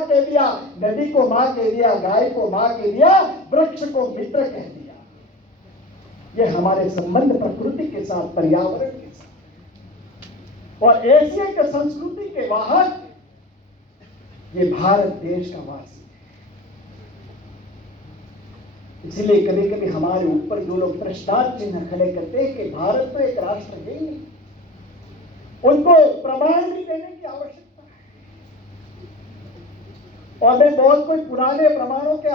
माँ कह दिया, नदी को माँ कह दिया, गाय को माँ कह दिया, वृक्ष को मित्र कह दिया। ये हमारे संबंध प्रकृति के साथ, पर्यावरण के साथ, और एशिया के संस्कृति के वाहक ये भारत देश का वासी है। इसलिए कभी कभी हमारे ऊपर जो लोग प्रश्नार्थ चिन्ह खड़े करते हैं कि भारत तो एक राष्ट्र है ही नहीं, उनको प्रमाण भी देने की आवश्यकता है। और मैं बहुत कोई पुराने प्रमाणों के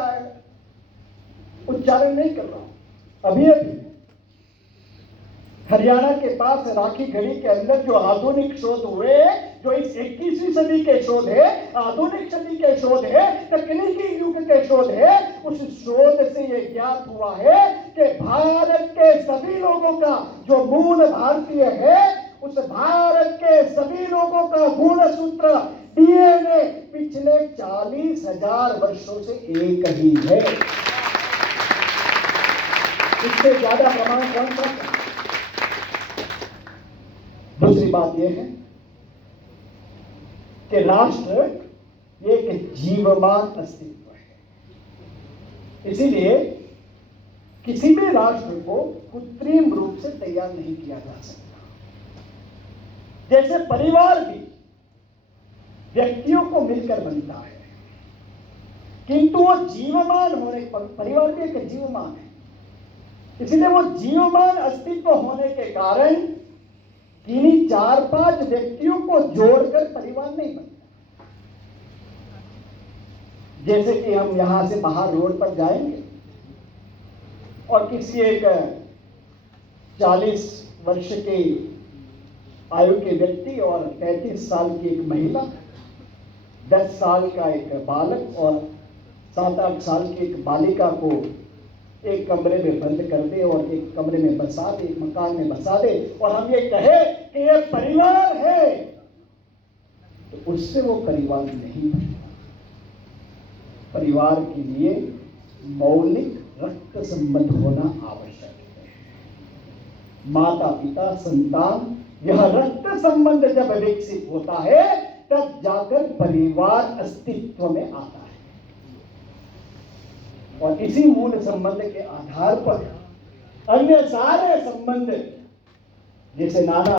उच्चारण नहीं कर रहा हूं। अभी हरियाणा के पास राखी गढ़ी के अंदर जो आधुनिक शोध हुए, जो इस 21वीं सदी के शोध है, आधुनिक सदी के शोध है, तकनीकी युग के शोध है, उस शोध से यह ज्ञात हुआ है कि भारत के सभी लोगों का जो मूल भारतीय है, उस भारत के सभी लोगों का गुणसूत्र डीएनए पिछले 40,000 वर्षों से एक ही है। इससे ज्यादा प्रमाण कौन सा है? दूसरी बात यह है कि राष्ट्र एक जीवमान अस्तित्व है। इसीलिए किसी भी राष्ट्र को कृत्रिम रूप से तैयार नहीं किया जा सकता। जैसे परिवार भी व्यक्तियों को मिलकर बनता है, किंतु वो जीवमान होने पर, परिवार भी एक जीवमान है, इसलिए वो जीवमान अस्तित्व होने के कारण किन्हीं 4-5 व्यक्तियों को जोड़कर परिवार नहीं बनता। जैसे कि हम यहां से बाहर रोड पर जाएंगे और किसी एक 40 वर्ष के आयु के व्यक्ति और 35 साल की एक महिला, 10 साल का एक बालक और 7-8 साल की एक बालिका को एक कमरे में बंद कर दे और एक कमरे में बसा दे, एक मकान में बसा दे, और हम ये कहे कि ये परिवार है, तो उससे वो परिवार नहीं बनता। परिवार के लिए मौलिक रक्त संबंध होना आवश्यक है। माता पिता संतान, यह रक्त संबंध जब विकसित होता है तब जाकर परिवार अस्तित्व में आता है। और इसी मूल संबंध के आधार पर अन्य सारे संबंध, जैसे नाना